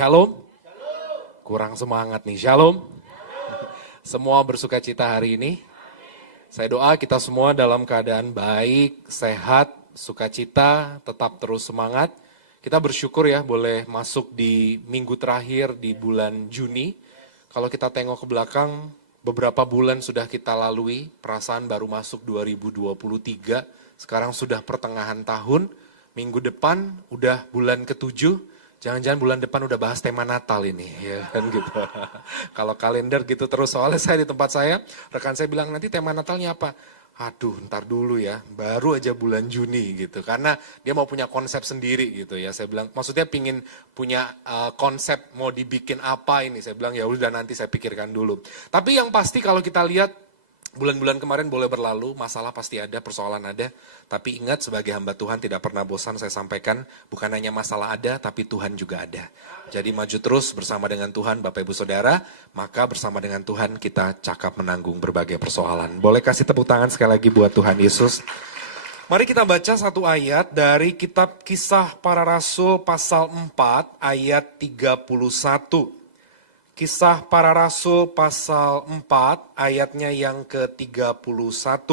Shalom. Kurang semangat nih, shalom. Semua bersuka cita hari ini. Saya doa kita semua dalam keadaan baik, sehat, sukacita, tetap terus semangat. Kita bersyukur ya boleh masuk di minggu terakhir di bulan Juni. Kalau kita tengok ke belakang, beberapa bulan sudah kita lalui, perasaan baru masuk 2023, sekarang sudah pertengahan tahun, minggu depan udah bulan ke-7, jangan-jangan bulan depan udah bahas tema Natal ini, ya kan gitu. Kalau kalender gitu terus, soalnya saya di tempat saya, rekan saya bilang nanti tema Natalnya apa? Aduh, ntar dulu ya, baru aja bulan Juni gitu. Karena dia mau punya konsep sendiri gitu ya. Saya bilang, maksudnya pingin punya konsep mau dibikin apa ini. Saya bilang ya udah nanti saya pikirkan dulu. Tapi yang pasti kalau kita lihat bulan-bulan kemarin boleh berlalu, masalah pasti ada, persoalan ada. Tapi ingat sebagai hamba Tuhan tidak pernah bosan saya sampaikan, bukan hanya masalah ada, tapi Tuhan juga ada. Jadi maju terus bersama dengan Tuhan Bapak Ibu Saudara, maka bersama dengan Tuhan kita cakap menanggung berbagai persoalan. Boleh kasih tepuk tangan sekali lagi buat Tuhan Yesus. Mari kita baca satu ayat dari kitab Kisah Para Rasul pasal 4 ayat 31. Kisah Para Rasul pasal 4 ayatnya yang ke-31.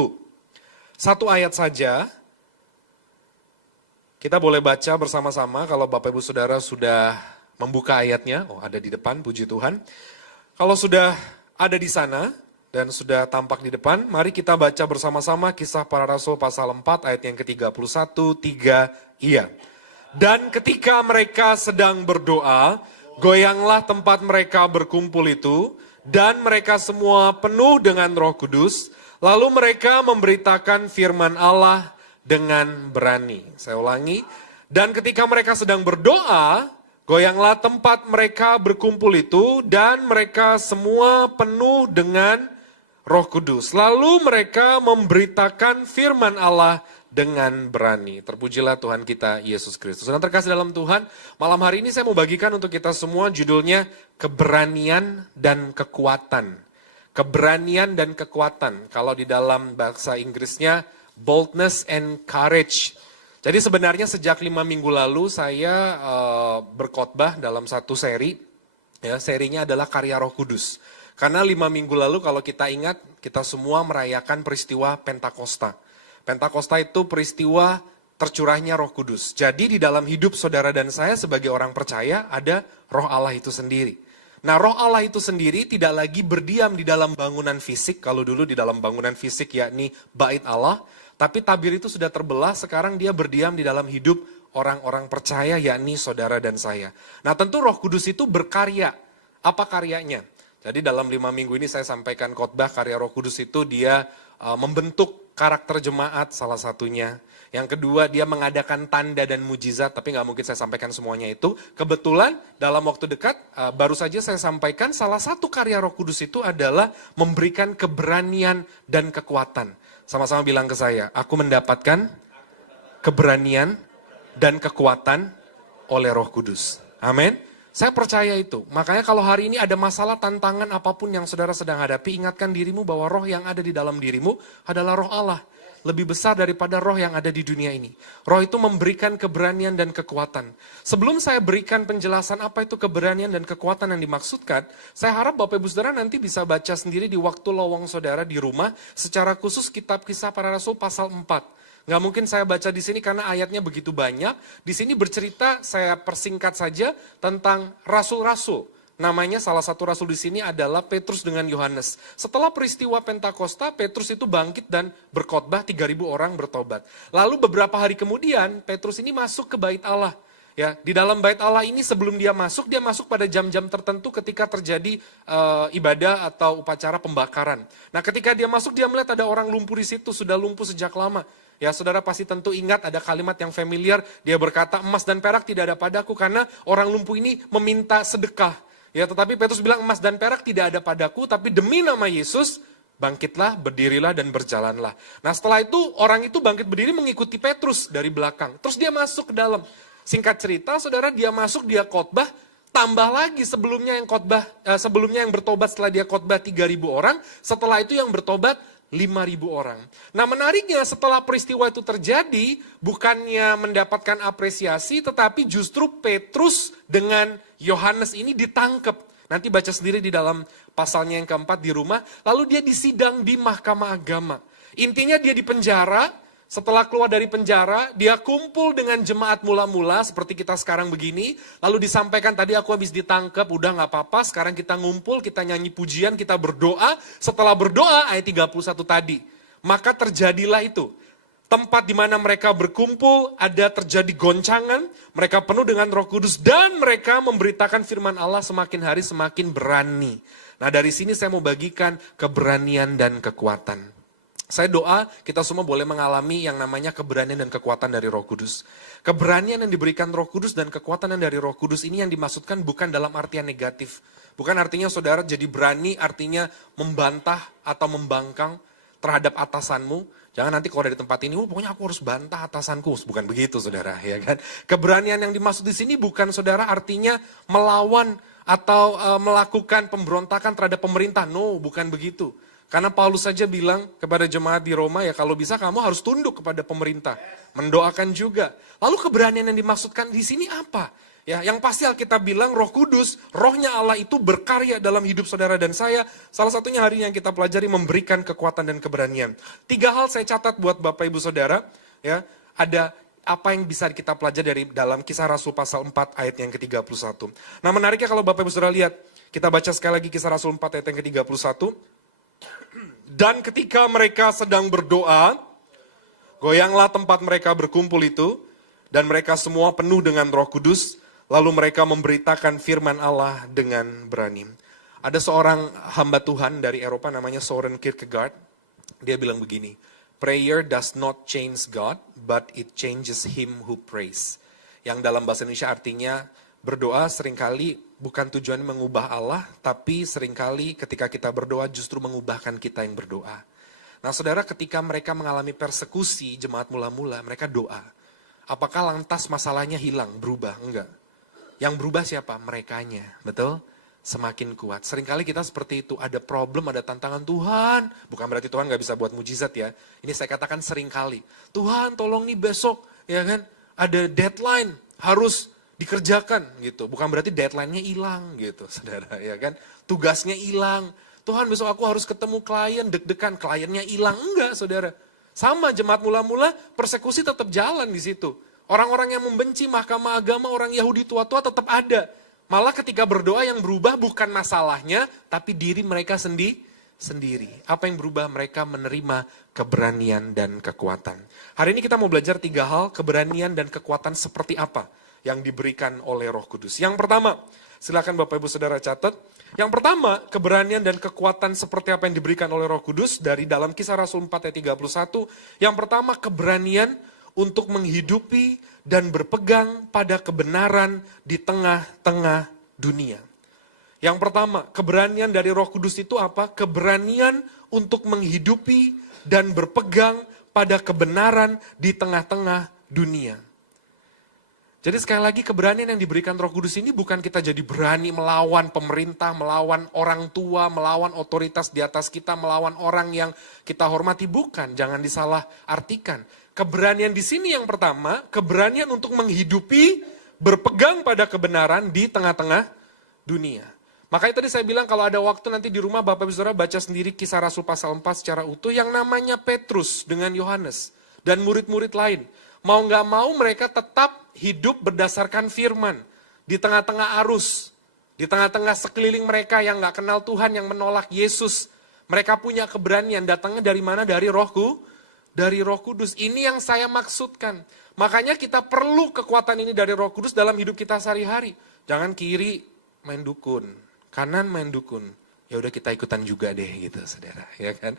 Satu ayat saja. Kita boleh baca bersama-sama kalau Bapak Ibu Saudara sudah membuka ayatnya. Oh, ada di depan, puji Tuhan. Kalau sudah ada di sana dan sudah tampak di depan, mari kita baca bersama-sama Kisah Para Rasul pasal 4 ayat yang ke-31, 3, iya. Dan ketika mereka sedang berdoa, goyanglah tempat mereka berkumpul itu, dan mereka semua penuh dengan Roh Kudus, lalu mereka memberitakan firman Allah dengan berani. Saya ulangi, dan ketika mereka sedang berdoa, goyanglah tempat mereka berkumpul itu, dan mereka semua penuh dengan Roh Kudus. Lalu mereka memberitakan firman Allah dengan berani. Terpujilah Tuhan kita Yesus Kristus. Dan terkasih dalam Tuhan, malam hari ini saya mau bagikan untuk kita semua judulnya keberanian dan kekuatan. Keberanian dan kekuatan. Kalau di dalam bahasa Inggrisnya boldness and courage. Jadi sebenarnya sejak 5 minggu lalu saya berkhotbah dalam satu seri. Ya, serinya adalah karya Roh Kudus. Karena 5 minggu lalu kalau kita ingat, kita semua merayakan peristiwa Pentakosta. Pentakosta itu peristiwa tercurahnya Roh Kudus. Jadi di dalam hidup saudara dan saya sebagai orang percaya ada Roh Allah itu sendiri. Nah, Roh Allah itu sendiri tidak lagi berdiam di dalam bangunan fisik, kalau dulu di dalam bangunan fisik yakni bait Allah, tapi tabir itu sudah terbelah, sekarang dia berdiam di dalam hidup orang-orang percaya yakni saudara dan saya. Nah, tentu Roh Kudus itu berkarya. Apa karyanya? Jadi dalam 5 minggu ini saya sampaikan khotbah karya Roh Kudus itu dia membentuk karakter jemaat salah satunya. Yang kedua dia mengadakan tanda dan mujizat, tapi nggak mungkin saya sampaikan semuanya itu. Kebetulan dalam waktu dekat baru saja saya sampaikan salah satu karya Roh Kudus itu adalah memberikan keberanian dan kekuatan. Sama-sama bilang ke saya, aku mendapatkan keberanian dan kekuatan oleh Roh Kudus. Amin. Saya percaya itu. Makanya kalau hari ini ada masalah, tantangan apapun yang saudara sedang hadapi, ingatkan dirimu bahwa roh yang ada di dalam dirimu adalah roh Allah. Lebih besar daripada roh yang ada di dunia ini. Roh itu memberikan keberanian dan kekuatan. Sebelum saya berikan penjelasan apa itu keberanian dan kekuatan yang dimaksudkan, saya harap Bapak Ibu Saudara nanti bisa baca sendiri di waktu lowong saudara di rumah, secara khusus kitab Kisah Para Rasul pasal 4. Nggak mungkin saya baca di sini karena ayatnya begitu banyak. Di sini bercerita, saya persingkat saja tentang rasul-rasul. Namanya salah satu rasul di sini adalah Petrus dengan Yohanes. Setelah peristiwa Pentakosta, Petrus itu bangkit dan berkhotbah, 3.000 orang bertobat. Lalu beberapa hari kemudian, Petrus ini masuk ke bait Allah. Ya, di dalam bait Allah ini sebelum dia masuk pada jam-jam tertentu ketika terjadi ibadah atau upacara pembakaran. Nah, ketika dia masuk, dia melihat ada orang lumpuh di situ, sudah lumpuh sejak lama. Ya, saudara pasti tentu ingat ada kalimat yang familiar, dia berkata, emas dan perak tidak ada padaku karena orang lumpuh ini meminta sedekah. Ya, tetapi Petrus bilang, emas dan perak tidak ada padaku, tapi demi nama Yesus, bangkitlah, berdirilah, dan berjalanlah. Nah, setelah itu, orang itu bangkit berdiri mengikuti Petrus dari belakang. Terus dia masuk ke dalam. Singkat cerita, saudara, dia masuk, dia khotbah, tambah lagi sebelumnya yang bertobat setelah dia khotbah 3.000 orang, setelah itu yang bertobat 5.000 orang. Nah, menariknya setelah peristiwa itu terjadi, bukannya mendapatkan apresiasi, tetapi justru Petrus dengan Yohanes ini ditangkap. Nanti baca sendiri di dalam pasalnya yang keempat di rumah. Lalu dia disidang di mahkamah agama. Intinya dia di penjara. Setelah keluar dari penjara, dia kumpul dengan jemaat mula-mula seperti kita sekarang begini. Lalu disampaikan, tadi aku habis ditangkap, udah gak apa-apa, sekarang kita ngumpul, kita nyanyi pujian, kita berdoa. Setelah berdoa, ayat 31 tadi. Maka terjadilah itu. Tempat di mana mereka berkumpul, ada terjadi goncangan, mereka penuh dengan Roh Kudus, dan mereka memberitakan firman Allah semakin hari semakin berani. Nah dari sini saya mau bagikan keberanian dan kekuatan. Saya doa kita semua boleh mengalami yang namanya keberanian dan kekuatan dari Roh Kudus. Keberanian yang diberikan Roh Kudus dan kekuatan yang dari Roh Kudus ini yang dimaksudkan bukan dalam artian negatif. Bukan artinya saudara jadi berani artinya membantah atau membangkang terhadap atasanmu. Jangan nanti kalau dari tempat ini, pokoknya aku harus bantah atasanku. Bukan begitu saudara, ya kan? Keberanian yang dimaksud di sini bukan saudara artinya melawan atau melakukan pemberontakan terhadap pemerintah. No, bukan begitu. Karena Paulus saja bilang kepada jemaat di Roma, ya kalau bisa kamu harus tunduk kepada pemerintah. Mendoakan juga. Lalu keberanian yang dimaksudkan di sini apa? Ya, yang pasti Alkitab bilang Roh Kudus, rohnya Allah itu berkarya dalam hidup saudara dan saya. Salah satunya hari yang kita pelajari memberikan kekuatan dan keberanian. 3 hal saya catat buat Bapak Ibu Saudara. Ya, ada apa yang bisa kita pelajari dari dalam Kisah Rasul pasal 4 ayat yang ke-31. Nah menariknya kalau Bapak Ibu Saudara lihat, kita baca sekali lagi Kisah Rasul 4 ayat yang ke-31. Dan ketika mereka sedang berdoa, goyanglah tempat mereka berkumpul itu, dan mereka semua penuh dengan Roh Kudus, lalu mereka memberitakan firman Allah dengan berani. Ada seorang hamba Tuhan dari Eropa namanya Søren Kierkegaard, dia bilang begini, prayer does not change God, but it changes him who prays. Yang dalam bahasa Indonesia artinya, berdoa seringkali bukan tujuan mengubah Allah, tapi seringkali ketika kita berdoa justru mengubahkan kita yang berdoa. Nah saudara ketika mereka mengalami persekusi jemaat mula-mula, mereka doa. Apakah lantas masalahnya hilang, berubah? Enggak. Yang berubah siapa? Merekanya, betul? Semakin kuat. Seringkali kita seperti itu, ada problem, ada tantangan Tuhan. Bukan berarti Tuhan gak bisa buat mujizat ya. Ini saya katakan seringkali. Tuhan tolong nih besok, ya kan? Ada deadline, harus dikerjakan gitu. Bukan berarti deadline-nya hilang gitu, saudara, ya kan? Tugasnya hilang. Tuhan besok aku harus ketemu klien, deg-degan, kliennya hilang. Enggak, saudara. Sama jemaat mula-mula, persekusi tetap jalan di situ. Orang-orang yang membenci mahkamah agama, orang Yahudi tua-tua tetap ada. Malah ketika berdoa yang berubah bukan masalahnya, tapi diri mereka sendiri. Apa yang berubah? Mereka menerima keberanian dan kekuatan. Hari ini kita mau belajar 3 hal, keberanian dan kekuatan seperti apa yang diberikan oleh Roh Kudus. Yang pertama, silakan Bapak Ibu Saudara catat. Yang pertama, keberanian dan kekuatan seperti apa yang diberikan oleh Roh Kudus dari dalam Kisah Rasul 4 ayat 31. Yang pertama, keberanian untuk menghidupi dan berpegang pada kebenaran di tengah-tengah dunia. Yang pertama, keberanian dari Roh Kudus itu apa? Keberanian untuk menghidupi dan berpegang pada kebenaran di tengah-tengah dunia. Jadi sekali lagi keberanian yang diberikan Roh Kudus ini bukan kita jadi berani melawan pemerintah, melawan orang tua, melawan otoritas di atas kita, melawan orang yang kita hormati. Bukan, jangan disalah artikan. Keberanian di sini yang pertama, keberanian untuk menghidupi, berpegang pada kebenaran di tengah-tengah dunia. Makanya tadi saya bilang kalau ada waktu nanti di rumah Bapak Ibu Saudara baca sendiri Kisah Rasul pasal 4 secara utuh yang namanya Petrus dengan Yohanes dan murid-murid lain. Mau gak mau mereka tetap hidup berdasarkan firman. Di tengah-tengah arus. Di tengah-tengah sekeliling mereka yang gak kenal Tuhan, yang menolak Yesus. Mereka punya keberanian. Datangnya dari mana? Dari Rohku. Dari Roh Kudus. Ini yang saya maksudkan. Makanya kita perlu kekuatan ini dari Roh Kudus dalam hidup kita sehari-hari. Jangan kiri main dukun. Kanan main dukun. Ya udah kita ikutan juga deh gitu saudara, ya kan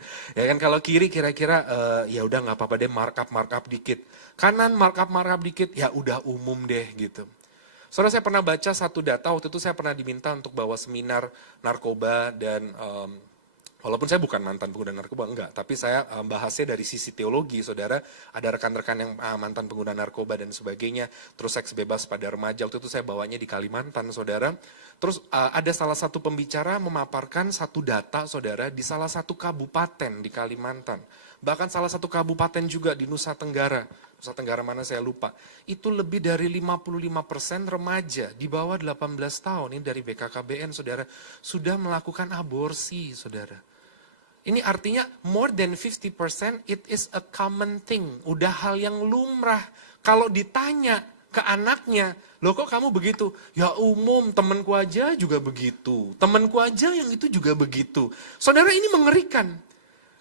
kalau kiri kira-kira ya udah nggak apa-apa deh markup dikit, kanan markup dikit ya udah umum deh gitu. Saudara saya pernah baca satu data, waktu itu saya pernah diminta untuk bawa seminar narkoba dan walaupun saya bukan mantan pengguna narkoba, enggak, tapi saya bahasnya dari sisi teologi, saudara. Ada rekan-rekan yang mantan pengguna narkoba dan sebagainya, terus seks bebas pada remaja, waktu itu saya bawanya di Kalimantan, saudara. Terus ada salah satu pembicara memaparkan satu data, saudara, di salah satu kabupaten di Kalimantan. Bahkan salah satu kabupaten juga di Nusa Tenggara mana saya lupa, itu lebih dari 55% remaja di bawah 18 tahun, ini dari BKKBN saudara, sudah melakukan aborsi saudara. Ini artinya more than 50% it is a common thing, udah hal yang lumrah. Kalau ditanya ke anaknya, loh kok kamu begitu? Ya umum, temanku aja juga begitu, temanku aja yang itu juga begitu. Saudara, ini mengerikan.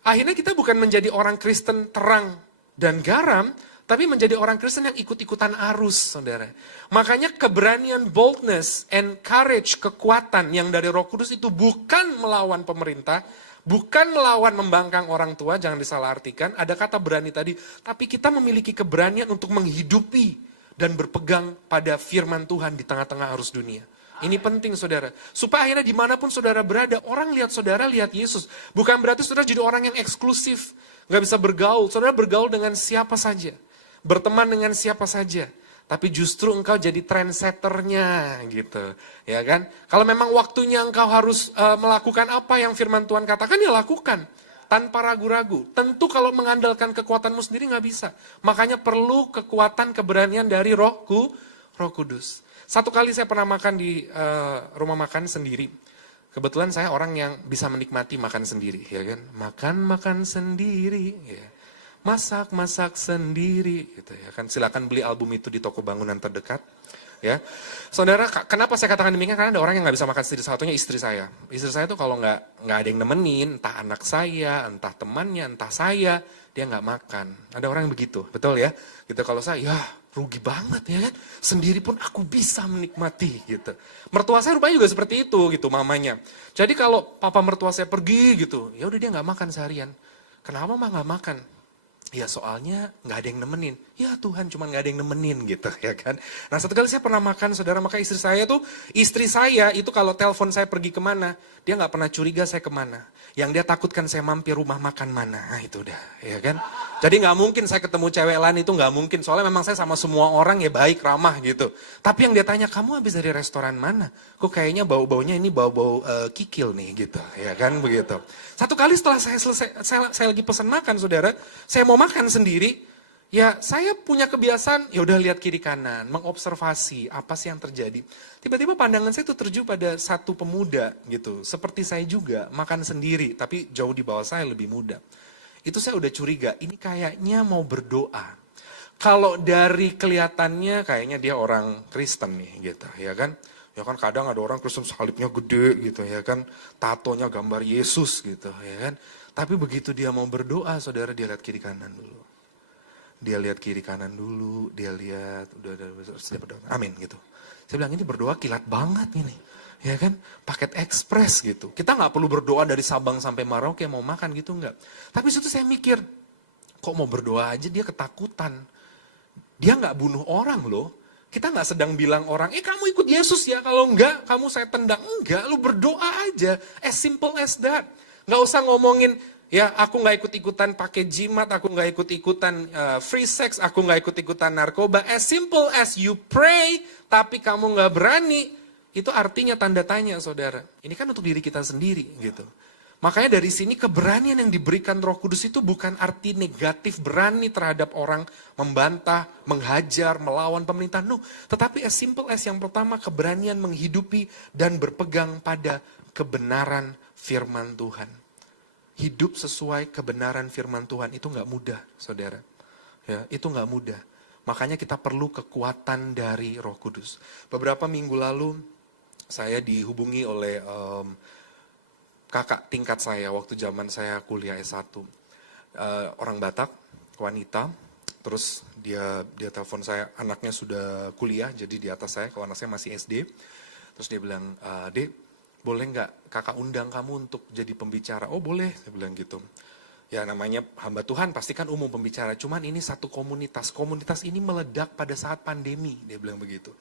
Akhirnya kita bukan menjadi orang Kristen terang dan garam, tapi menjadi orang Kristen yang ikut-ikutan arus, saudara. Makanya keberanian, boldness, and courage, kekuatan yang dari Roh Kudus itu bukan melawan pemerintah, bukan melawan membangkang orang tua, jangan disalahartikan. Ada kata berani tadi, tapi kita memiliki keberanian untuk menghidupi dan berpegang pada firman Tuhan di tengah-tengah arus dunia. Ini penting saudara, supaya akhirnya dimanapun saudara berada, orang lihat saudara, lihat Yesus. Bukan berarti saudara jadi orang yang eksklusif, gak bisa bergaul. Saudara bergaul dengan siapa saja, berteman dengan siapa saja. Tapi justru engkau jadi trendsetternya gitu, ya kan? Kalau memang waktunya engkau harus melakukan apa yang firman Tuhan katakan, ya lakukan. Tanpa ragu-ragu. Tentu kalau mengandalkan kekuatanmu sendiri gak bisa. Makanya perlu kekuatan, keberanian dari Roh Kudus. Satu kali saya pernah makan di rumah makan sendiri. Kebetulan saya orang yang bisa menikmati makan sendiri, ya kan? Makan sendiri, ya. Masak sendiri, gitu ya kan? Silakan beli album itu di toko bangunan terdekat, ya. Saudara, kenapa saya katakan demikian? Karena ada orang yang nggak bisa makan sendiri. Satunya istri saya. Istri saya tuh kalau nggak ada yang nemenin, entah anak saya, entah temannya, entah saya, dia nggak makan. Ada orang yang begitu, betul ya? Gitu kalau saya, ya rugi banget ya kan, sendiri pun aku bisa menikmati gitu. Mertua saya rupanya juga seperti itu gitu mamanya. Jadi kalau papa mertua saya pergi gitu, ya udah dia nggak makan seharian. Kenapa mah nggak makan? Ya soalnya nggak ada yang nemenin. Ya Tuhan cuma nggak ada yang nemenin gitu ya kan. Nah satu kali saya pernah makan saudara, maka istri saya itu kalau telepon saya pergi kemana, dia nggak pernah curiga saya kemana. Yang dia takutkan saya mampir rumah makan mana, nah itu udah ya kan. Jadi nggak mungkin saya ketemu cewek lain, itu nggak mungkin. Soalnya memang saya sama semua orang ya baik, ramah gitu. Tapi yang dia tanya, kamu habis dari restoran mana? Kok kayaknya bau-baunya ini bau-bau kikil nih gitu ya kan begitu. Satu kali setelah saya selesai, saya lagi pesan makan saudara, saya mau makan sendiri, ya saya punya kebiasaan, ya udah lihat kiri kanan, mengobservasi apa sih yang terjadi. Tiba-tiba pandangan saya itu tertuju pada satu pemuda gitu, seperti saya juga makan sendiri, tapi jauh di bawah saya lebih muda. Itu saya udah curiga, ini kayaknya mau berdoa. Kalau dari kelihatannya kayaknya dia orang Kristen nih gitu, ya kan? Ya kan kadang ada orang Kristen salibnya gede gitu ya kan, tatonya gambar Yesus gitu ya kan. Tapi begitu dia mau berdoa, saudara, dia lihat kiri kanan dulu. Dia lihat kiri kanan dulu, dia lihat udah dia berdoa. Amin gitu. Saya bilang ini berdoa kilat banget ini. Ya kan, paket ekspres gitu. Kita nggak perlu berdoa dari Sabang sampai Merauke mau makan gitu enggak. Tapi situ saya mikir, kok mau berdoa aja dia ketakutan. Dia nggak bunuh orang loh. Kita nggak sedang bilang orang, kamu ikut Yesus ya, kalau enggak kamu saya tendang. Enggak, lu berdoa aja, as simple as that. Nggak usah ngomongin, ya aku nggak ikut-ikutan pakai jimat, aku nggak ikut-ikutan free sex, aku nggak ikut-ikutan narkoba. As simple as you pray, tapi kamu nggak berani, itu artinya tanda tanya saudara. Ini kan untuk diri kita sendiri gitu. Makanya dari sini keberanian yang diberikan Roh Kudus itu bukan arti negatif, berani terhadap orang, membantah, menghajar, melawan pemerintah. No, tetapi as simple as yang pertama, keberanian menghidupi dan berpegang pada kebenaran firman Tuhan. Hidup sesuai kebenaran firman Tuhan itu nggak mudah, saudara. Ya, itu nggak mudah. Makanya kita perlu kekuatan dari Roh Kudus. Beberapa minggu lalu saya dihubungi oleh kakak tingkat saya waktu zaman saya kuliah S1. Orang Batak, wanita, terus dia telepon saya, anaknya sudah kuliah, jadi di atas saya, kalau anak saya masih SD. Terus dia bilang, Dek, boleh nggak kakak undang kamu untuk jadi pembicara? Oh boleh, saya bilang gitu. Ya namanya hamba Tuhan pasti kan umum pembicara, cuman ini satu komunitas. Komunitas ini meledak pada saat pandemi, dia bilang begitu.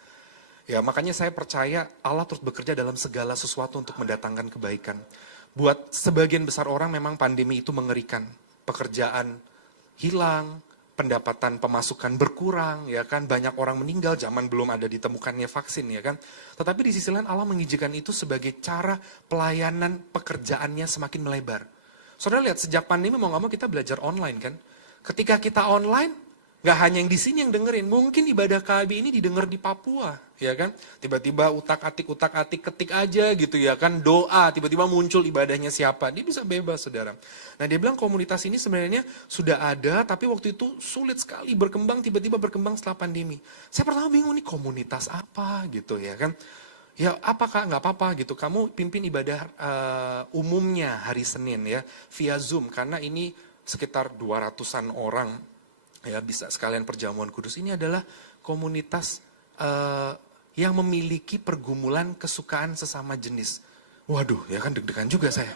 Ya makanya saya percaya Allah terus bekerja dalam segala sesuatu untuk mendatangkan kebaikan. Buat sebagian besar orang memang pandemi itu mengerikan. Pekerjaan hilang, pendapatan pemasukan berkurang, ya kan. Banyak orang meninggal, zaman belum ada ditemukannya vaksin, ya kan. Tetapi di sisi lain Allah mengizinkan itu sebagai cara pelayanan pekerjaannya semakin melebar. Saudara lihat, sejak pandemi mau nggak mau kita belajar online kan. Ketika kita online, nggak hanya yang di sini yang dengerin. Mungkin ibadah KB ini didengar di Papua, ya kan. Tiba-tiba utak-atik, ketik aja gitu ya kan. Doa, tiba-tiba muncul ibadahnya siapa. Dia bisa bebas, saudara. Nah dia bilang komunitas ini sebenarnya sudah ada, tapi waktu itu sulit sekali berkembang, tiba-tiba berkembang setelah pandemi. Saya pertama bingung nih komunitas apa gitu ya kan. Ya apakah nggak apa-apa gitu, kamu pimpin ibadah umumnya hari Senin ya, via Zoom. Karena ini sekitar 200-an orang, ya bisa sekalian perjamuan kudus. Ini adalah komunitas yang memiliki pergumulan kesukaan sesama jenis. Waduh, ya kan deg-degan juga saya.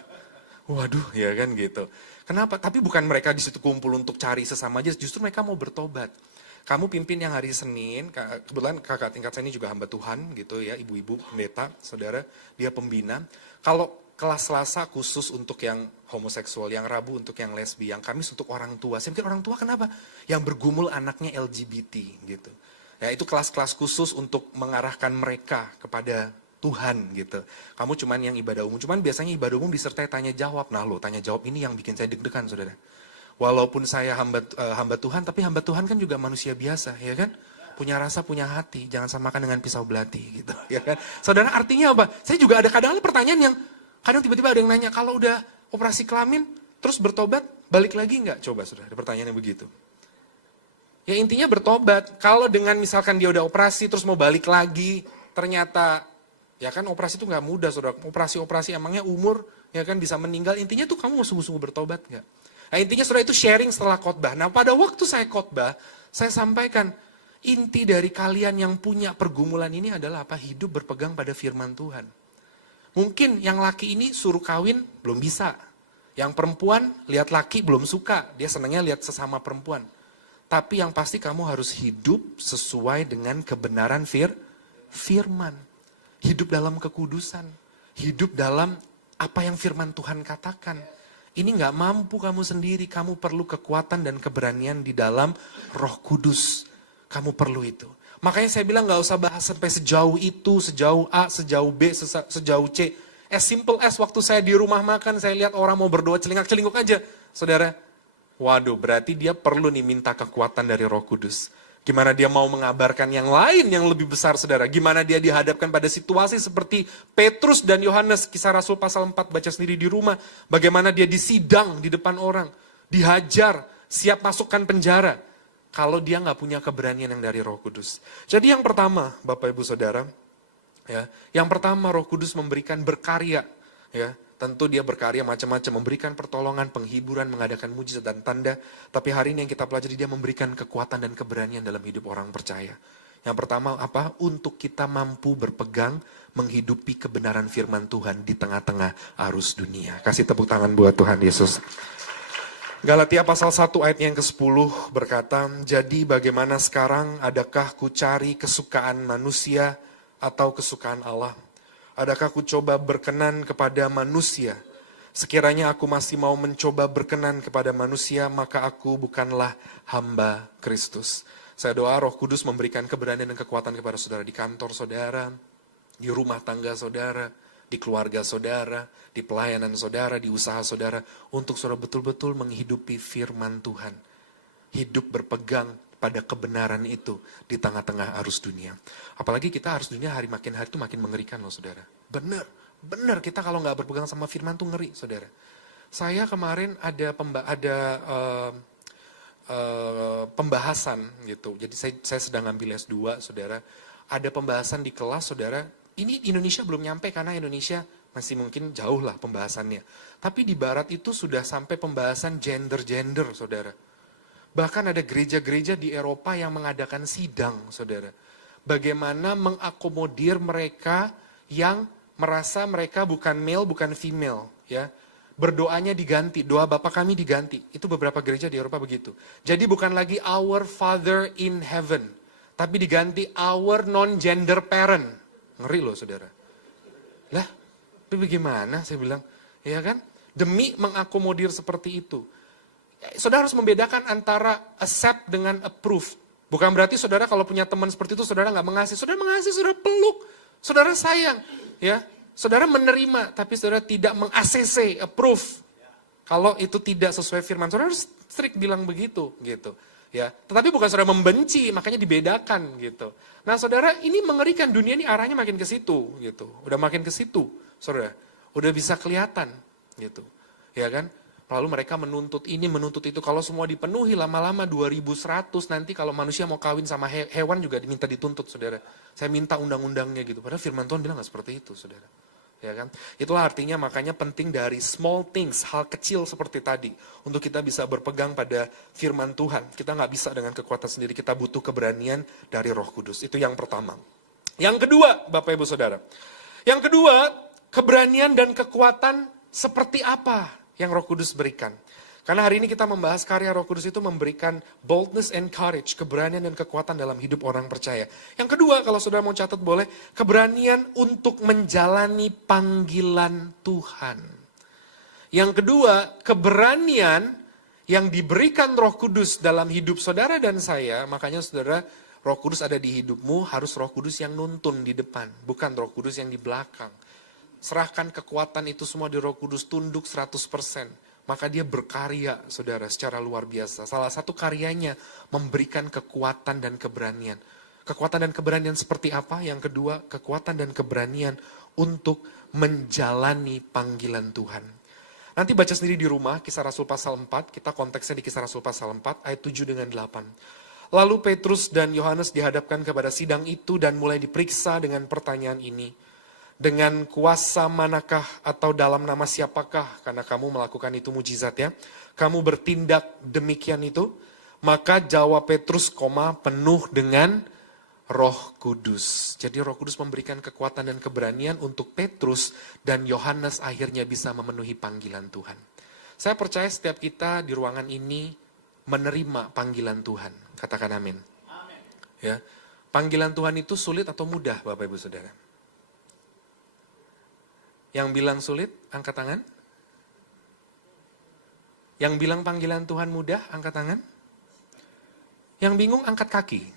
Waduh, ya kan gitu. Kenapa? Tapi bukan mereka di situ kumpul untuk cari sesama jenis, justru mereka mau bertobat. Kamu pimpin yang hari Senin, kebetulan kakak tingkat saya ini juga hamba Tuhan gitu ya, ibu-ibu pendeta, saudara, dia pembina. Kalau kelas Selasa khusus untuk yang homoseksual, yang Rabu untuk yang lesbi, yang Kamis untuk orang tua. Saya pikir orang tua kenapa? Yang bergumul anaknya LGBT gitu. Ya itu kelas-kelas khusus untuk mengarahkan mereka kepada Tuhan gitu. Kamu cuman yang ibadah umum, cuman biasanya ibadah umum disertai tanya jawab. Nah lo tanya jawab ini yang bikin saya deg-degan, saudara. Walaupun saya hamba Tuhan, tapi hamba Tuhan kan juga manusia biasa, ya kan? Punya rasa, punya hati, jangan samakan dengan pisau belati, gitu, ya kan? Saudara, artinya apa? Saya juga ada kadang pertanyaan yang, kadang tiba-tiba ada yang nanya, kalau udah operasi kelamin, terus bertobat, balik lagi nggak? Coba, saudara, ada pertanyaan yang begitu. Ya intinya bertobat, kalau dengan misalkan dia udah operasi, terus mau balik lagi, ternyata, ya kan operasi itu nggak mudah, saudara. Operasi-operasi emangnya umur, ya kan bisa meninggal, intinya tuh kamu mau sungguh-sungguh bertobat nggak? Nah intinya saudara itu sharing setelah khotbah. Nah pada waktu saya khotbah, saya sampaikan inti dari kalian yang punya pergumulan ini adalah apa? Hidup berpegang pada firman Tuhan. Mungkin yang laki ini suruh kawin belum bisa. Yang perempuan lihat laki belum suka, dia senangnya lihat sesama perempuan. Tapi yang pasti kamu harus hidup sesuai dengan kebenaran firman. Hidup dalam kekudusan. Hidup dalam apa yang firman Tuhan katakan. Ini gak mampu kamu sendiri, kamu perlu kekuatan dan keberanian di dalam Roh Kudus. Kamu perlu itu. Makanya saya bilang gak usah bahas sampai sejauh itu, sejauh A, sejauh B, sejauh C. As simple as waktu saya di rumah makan, saya lihat orang mau berdoa celingak-celinguk aja. Saudara, waduh berarti dia perlu nih minta kekuatan dari Roh Kudus. Gimana dia mau mengabarkan yang lain yang lebih besar, saudara. Gimana dia dihadapkan pada situasi seperti Petrus dan Yohanes, Kisah Rasul pasal 4, baca sendiri di rumah. Bagaimana dia disidang di depan orang, dihajar, siap masukkan penjara. Kalau dia nggak punya keberanian yang dari Roh Kudus. Jadi yang pertama, Bapak Ibu Saudara, ya, yang pertama Roh Kudus memberikan berkarya, ya. Tentu dia berkarya macam-macam, memberikan pertolongan, penghiburan, mengadakan mujizat dan tanda. Tapi hari ini yang kita pelajari, dia memberikan kekuatan dan keberanian dalam hidup orang percaya. Yang pertama apa? Untuk kita mampu berpegang, menghidupi kebenaran firman Tuhan di tengah-tengah arus dunia. Kasih tepuk tangan buat Tuhan Yesus. Galatia pasal 1 ayat yang ke-10 berkata, jadi bagaimana sekarang, adakah ku cari kesukaan manusia atau kesukaan Allah? Adakah aku coba berkenan kepada manusia? Sekiranya aku masih mau mencoba berkenan kepada manusia, maka aku bukanlah hamba Kristus. Saya doa Roh Kudus memberikan keberanian dan kekuatan kepada saudara di kantor saudara, di rumah tangga saudara, di keluarga saudara, di pelayanan saudara, di usaha saudara, untuk saudara betul-betul menghidupi firman Tuhan. Hidup berpegang pada kebenaran itu di tengah-tengah arus dunia. Apalagi kita arus dunia makin hari itu makin mengerikan loh saudara. Benar kita kalau nggak berpegang sama firman tuh ngeri saudara. Saya kemarin ada pembahasan gitu. Jadi saya sedang ngambil S2 saudara. Ada pembahasan di kelas saudara. Ini Indonesia belum nyampe karena Indonesia masih mungkin jauh lah pembahasannya. Tapi di barat itu sudah sampai pembahasan gender saudara. Bahkan ada gereja-gereja di Eropa yang mengadakan sidang, saudara. Bagaimana mengakomodir mereka yang merasa mereka bukan male, bukan female. Ya. Berdoanya diganti, doa Bapa kami diganti. Itu beberapa gereja di Eropa begitu. Jadi bukan lagi our Father in heaven, tapi diganti our non-gender parent. Ngeri loh, saudara. Lah, itu bagaimana? Saya bilang, ya kan? Demi mengakomodir seperti itu. Saudara harus membedakan antara accept dengan approve. Bukan berarti saudara kalau punya teman seperti itu, saudara nggak mengasihi. Saudara mengasihi, saudara peluk. Saudara sayang. Ya, saudara menerima, tapi saudara tidak meng-ACC, approve. Kalau itu tidak sesuai firman, saudara harus strict bilang begitu, gitu. Ya, tetapi bukan saudara membenci, makanya dibedakan, gitu. Nah, saudara, ini mengerikan, dunia ini arahnya makin ke situ, gitu. Udah makin ke situ, saudara. Udah bisa kelihatan, gitu. Ya kan? Lalu mereka menuntut ini, menuntut itu. Kalau semua dipenuhi, lama-lama 2100, nanti kalau manusia mau kawin sama hewan juga diminta dituntut, saudara. Saya minta undang-undangnya gitu. Padahal firman Tuhan bilang gak seperti itu, saudara. Ya kan? Itulah artinya makanya penting dari small things, hal kecil seperti tadi. Untuk kita bisa berpegang pada firman Tuhan. Kita gak bisa dengan kekuatan sendiri, kita butuh keberanian dari Roh Kudus. Itu yang pertama. Yang kedua, Bapak Ibu Saudara. Yang kedua, keberanian dan kekuatan seperti apa yang Roh Kudus berikan. Karena hari ini kita membahas karya Roh Kudus itu memberikan boldness and courage, keberanian dan kekuatan dalam hidup orang percaya. Yang kedua, kalau saudara mau catat boleh, keberanian untuk menjalani panggilan Tuhan. Yang kedua, keberanian yang diberikan Roh Kudus dalam hidup saudara dan saya, makanya saudara, Roh Kudus ada di hidupmu, harus Roh Kudus yang nuntun di depan, bukan Roh Kudus yang di belakang. Serahkan kekuatan itu semua di Roh Kudus, tunduk 100%. Maka dia berkarya, saudara, secara luar biasa. Salah satu karyanya memberikan kekuatan dan keberanian. Kekuatan dan keberanian seperti apa? Yang kedua, kekuatan dan keberanian untuk menjalani panggilan Tuhan. Nanti baca sendiri di rumah, Kisah Rasul pasal 4. Kita konteksnya di Kisah Rasul pasal 4, ayat 7 dengan 8. Lalu Petrus dan Yohanes dihadapkan kepada sidang itu dan mulai diperiksa dengan pertanyaan ini. Dengan kuasa manakah atau dalam nama siapakah, karena kamu melakukan itu mujizat ya, kamu bertindak demikian itu, maka jawab Petrus, penuh dengan Roh Kudus. Jadi Roh Kudus memberikan kekuatan dan keberanian untuk Petrus dan Yohanes akhirnya bisa memenuhi panggilan Tuhan. Saya percaya setiap kita di ruangan ini menerima panggilan Tuhan. Katakan amin. Amin. Ya, panggilan Tuhan itu sulit atau mudah, Bapak Ibu Saudara? Yang bilang sulit, angkat tangan. Yang bilang panggilan Tuhan mudah, angkat tangan. Yang bingung, angkat kaki.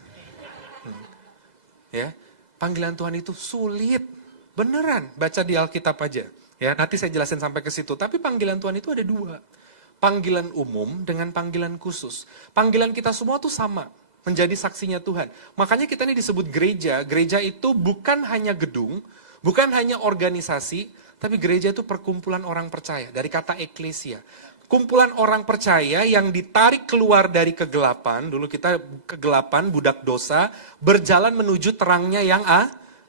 Ya, panggilan Tuhan itu sulit. Beneran, baca di Alkitab aja. Ya, nanti saya jelasin sampai ke situ. Tapi panggilan Tuhan itu ada dua. Panggilan umum dengan panggilan khusus. Panggilan kita semua tuh sama. Menjadi saksinya Tuhan. Makanya kita ini disebut gereja. Gereja itu bukan hanya gedung, bukan hanya organisasi, tapi gereja itu perkumpulan orang percaya, dari kata eklesia. Kumpulan orang percaya yang ditarik keluar dari kegelapan, dulu kita kegelapan, budak dosa, berjalan menuju terangnya yang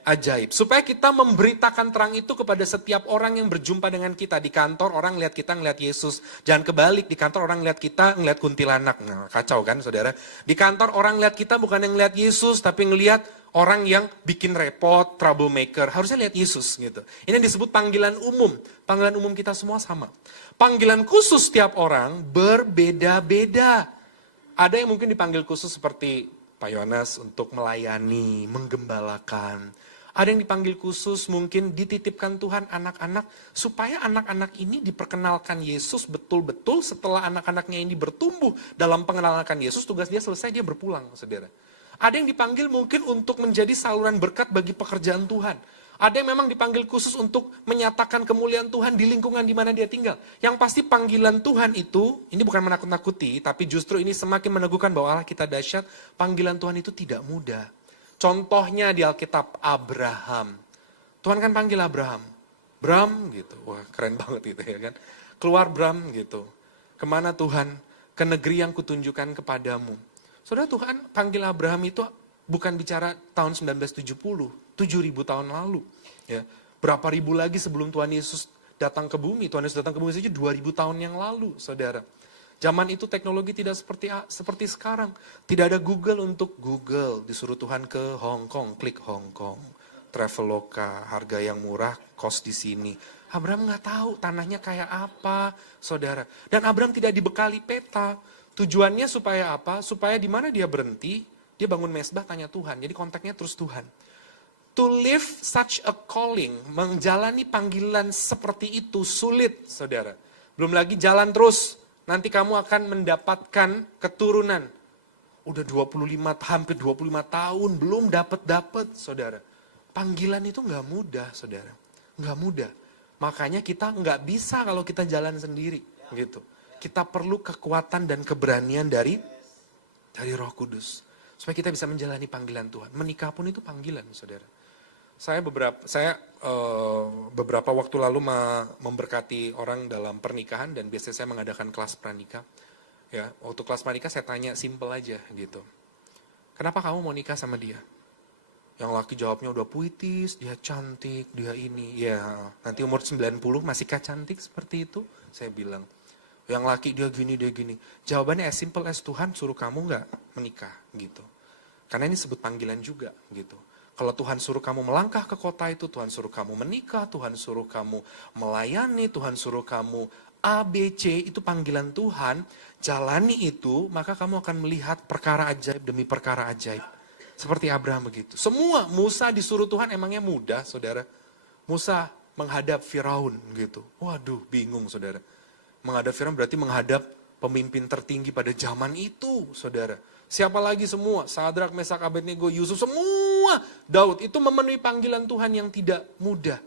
ajaib. Supaya kita memberitakan terang itu kepada setiap orang yang berjumpa dengan kita. Di kantor orang lihat kita ngeliat Yesus. Jangan kebalik, di kantor orang lihat kita ngeliat kuntilanak. Nah, kacau kan saudara? Di kantor orang lihat kita bukan yang ngeliat Yesus, tapi ngeliat orang yang bikin repot, troublemaker, harusnya lihat Yesus gitu. Ini disebut panggilan umum. Panggilan umum kita semua sama. Panggilan khusus setiap orang berbeda-beda. Ada yang mungkin dipanggil khusus seperti Pak Yohanes untuk melayani, menggembalakan. Ada yang dipanggil khusus mungkin dititipkan Tuhan anak-anak supaya anak-anak ini diperkenalkan Yesus betul-betul setelah anak-anaknya ini bertumbuh dalam pengenalan Yesus, tugas dia selesai, dia berpulang, saudara. Ada yang dipanggil mungkin untuk menjadi saluran berkat bagi pekerjaan Tuhan. Ada yang memang dipanggil khusus untuk menyatakan kemuliaan Tuhan di lingkungan di mana dia tinggal. Yang pasti panggilan Tuhan itu, ini bukan menakut-nakuti, tapi justru ini semakin meneguhkan bahwa Allah kita dahsyat. Panggilan Tuhan itu tidak mudah. Contohnya di Alkitab, Abraham. Tuhan kan panggil Abraham. Bram gitu, wah keren banget gitu ya kan. Keluar Bram gitu. Kemana Tuhan? Ke negeri yang kutunjukkan kepadamu. Saudara, Tuhan panggil Abraham itu bukan bicara tahun 1970, 7.000 tahun lalu. Ya, berapa ribu lagi sebelum Tuhan Yesus datang ke bumi. Tuhan Yesus datang ke bumi saja 2.000 tahun yang lalu, saudara. Zaman itu teknologi tidak seperti sekarang. Tidak ada Google untuk Google. Disuruh Tuhan ke Hong Kong, klik Hong Kong. Traveloka, harga yang murah, kos di sini. Abraham nggak tahu tanahnya kayak apa, saudara. Dan Abraham tidak dibekali peta. Tujuannya supaya apa? Supaya di mana dia berhenti, dia bangun mesbah tanya Tuhan. Jadi kontaknya terus Tuhan. To live such a calling, menjalani panggilan seperti itu sulit, saudara. Belum lagi jalan terus, nanti kamu akan mendapatkan keturunan. Udah hampir 25 tahun, belum dapat, saudara. Panggilan itu nggak mudah, saudara. Nggak mudah. Makanya kita nggak bisa kalau kita jalan sendiri. gitu. Kita perlu kekuatan dan keberanian dari Roh Kudus. Supaya kita bisa menjalani panggilan Tuhan. Menikah pun itu panggilan, saudara. Saya beberapa waktu lalu memberkati orang dalam pernikahan dan biasanya saya mengadakan kelas pranikah. Ya, waktu kelas pranikah saya tanya simple aja gitu. Kenapa kamu mau nikah sama dia? Yang laki jawabnya udah puitis, dia cantik, dia ini. Ya, nanti umur 90 masihkah cantik seperti itu? Saya bilang. Yang laki dia gini. Jawabannya as simple as Tuhan suruh kamu nggak menikah gitu. Karena ini sebut panggilan juga gitu. Kalau Tuhan suruh kamu melangkah ke kota itu, Tuhan suruh kamu menikah, Tuhan suruh kamu melayani, Tuhan suruh kamu A, B, C, itu panggilan Tuhan. Jalani itu, maka kamu akan melihat perkara ajaib demi perkara ajaib. Seperti Abraham begitu. Semua Musa disuruh Tuhan emangnya mudah, saudara. Musa menghadap Firaun gitu. Waduh, bingung saudara. Menghadap Firaun berarti menghadap pemimpin tertinggi pada zaman itu, saudara. Siapa lagi semua? Sadrak, Mesak, Abednego, Yusuf, semua. Daud itu memenuhi panggilan Tuhan yang tidak mudah.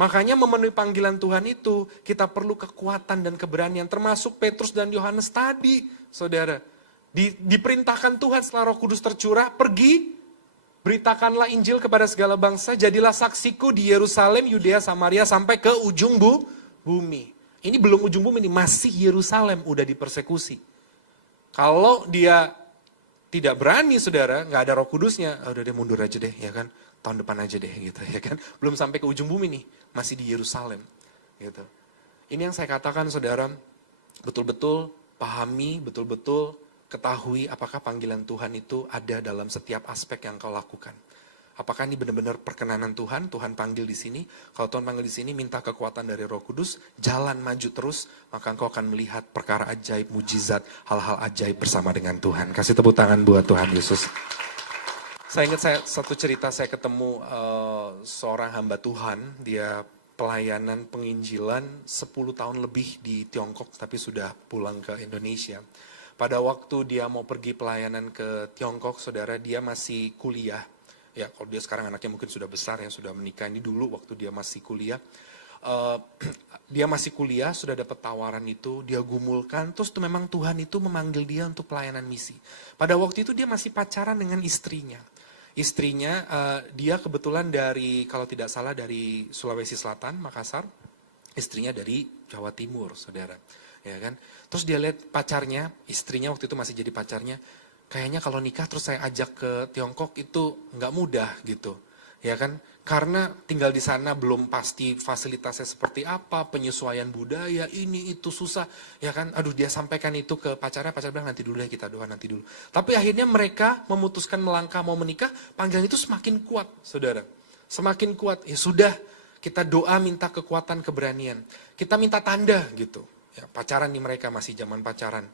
Makanya memenuhi panggilan Tuhan itu, kita perlu kekuatan dan keberanian. Termasuk Petrus dan Yohanes tadi, saudara. Diperintahkan Tuhan setelah Roh Kudus tercurah, pergi, beritakanlah Injil kepada segala bangsa, jadilah saksiku di Yerusalem, Yudea, Samaria, sampai ke ujung bumi. Ini belum ujung bumi, ini masih Yerusalem, udah dipersekusi. Kalau dia tidak berani, saudara, nggak ada Roh Kudusnya, udah deh mundur aja deh, ya kan, tahun depan aja deh, gitu, ya kan. Belum sampai ke ujung bumi nih, masih di Yerusalem, gitu. Ini yang saya katakan, saudara, betul-betul pahami, betul-betul ketahui apakah panggilan Tuhan itu ada dalam setiap aspek yang kau lakukan. Apakah ini benar-benar perkenanan Tuhan, Tuhan panggil di sini. Kalau Tuhan panggil di sini, minta kekuatan dari Roh Kudus, jalan maju terus, maka engkau akan melihat perkara ajaib, mujizat, hal-hal ajaib bersama dengan Tuhan. Kasih tepuk tangan buat Tuhan Yesus. Saya ingat satu cerita, saya ketemu seorang hamba Tuhan, dia pelayanan penginjilan 10 tahun lebih di Tiongkok, tapi sudah pulang ke Indonesia. Pada waktu dia mau pergi pelayanan ke Tiongkok, saudara, dia masih kuliah. Ya, kalau dia sekarang anaknya mungkin sudah besar, yang sudah menikah. Ini dulu waktu dia masih kuliah. Dia masih kuliah, sudah dapat tawaran itu, dia gumulkan, terus tuh memang Tuhan itu memanggil dia untuk pelayanan misi. Pada waktu itu dia masih pacaran dengan istrinya. Istrinya, dia kebetulan dari, kalau tidak salah dari Sulawesi Selatan, Makassar. Istrinya dari Jawa Timur, saudara. Ya kan? Terus dia lihat pacarnya, istrinya waktu itu masih jadi pacarnya, kayaknya kalau nikah terus saya ajak ke Tiongkok itu nggak mudah gitu, ya kan? Karena tinggal di sana belum pasti fasilitasnya seperti apa, penyesuaian budaya, ini itu susah, ya kan? Aduh, dia sampaikan itu ke pacarnya, pacar bilang nanti dulu ya kita doa, nanti dulu. Tapi akhirnya mereka memutuskan melangkah mau menikah, panggilan itu semakin kuat, saudara. Semakin kuat, ya sudah, kita doa minta kekuatan, keberanian. Kita minta tanda gitu, ya, pacaran nih mereka masih zaman pacaran.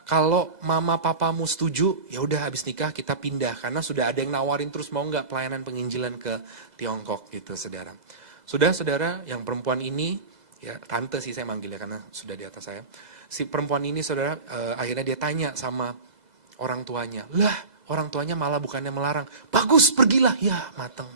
Kalau mama papamu setuju, ya udah habis nikah kita pindah. Karena sudah ada yang nawarin terus mau nggak pelayanan penginjilan ke Tiongkok gitu, saudara. Sudah, saudara, yang perempuan ini, ya tante sih saya manggilnya karena sudah di atas saya. Si perempuan ini, saudara, akhirnya dia tanya sama orang tuanya. Lah, orang tuanya malah bukannya melarang. Bagus, pergilah. Ya, mateng.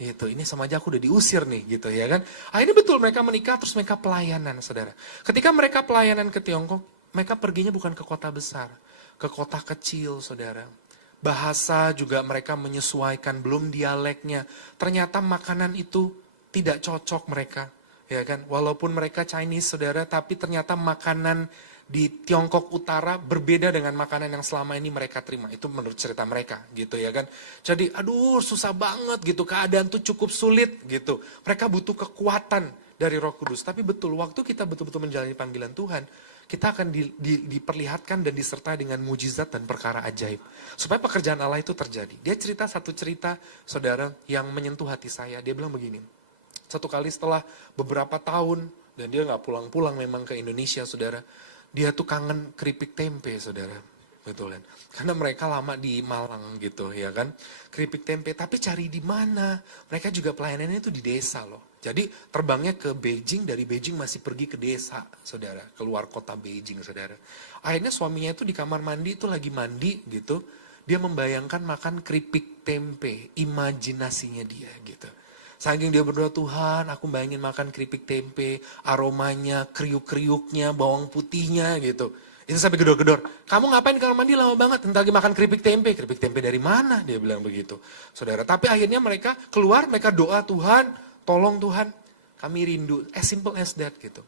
Gitu, ini sama aja aku udah diusir nih, gitu ya kan. Akhirnya betul mereka menikah, terus mereka pelayanan, saudara. Ketika mereka pelayanan ke Tiongkok, mereka perginya bukan ke kota besar, ke kota kecil, saudara. Bahasa juga mereka menyesuaikan, belum dialeknya. Ternyata makanan itu tidak cocok mereka, ya kan. Walaupun mereka Chinese, saudara, tapi ternyata makanan di Tiongkok Utara berbeda dengan makanan yang selama ini mereka terima. Itu menurut cerita mereka, gitu ya kan. Jadi, aduh susah banget gitu, keadaan tuh cukup sulit gitu. Mereka butuh kekuatan dari Roh Kudus. Tapi betul, waktu kita betul-betul menjalani panggilan Tuhan, kita akan diperlihatkan dan disertai dengan mujizat dan perkara ajaib. Supaya pekerjaan Allah itu terjadi. Dia cerita satu cerita, saudara, yang menyentuh hati saya. Dia bilang begini, satu kali setelah beberapa tahun, dan dia gak pulang-pulang memang ke Indonesia, saudara. Dia tuh kangen keripik tempe, saudara. Betul kan? Karena mereka lama di Malang gitu, ya kan. Keripik tempe, tapi cari di mana? Mereka juga pelayanannya itu di desa loh. Jadi terbangnya ke Beijing, dari Beijing masih pergi ke desa, saudara. Keluar kota Beijing, saudara. Akhirnya suaminya itu di kamar mandi, itu lagi mandi gitu. Dia membayangkan makan keripik tempe, imajinasinya dia gitu. Saking dia berdoa, Tuhan aku bayangin makan keripik tempe, aromanya, kriuk-kriuknya, bawang putihnya gitu. Itu sampai gedor-gedor. Kamu ngapain di kamar mandi lama banget? Entar lagi makan keripik tempe. Keripik tempe dari mana? Dia bilang begitu. Saudara, tapi akhirnya mereka keluar, mereka doa, Tuhan, tolong Tuhan. Kami rindu, as simple as that gitu.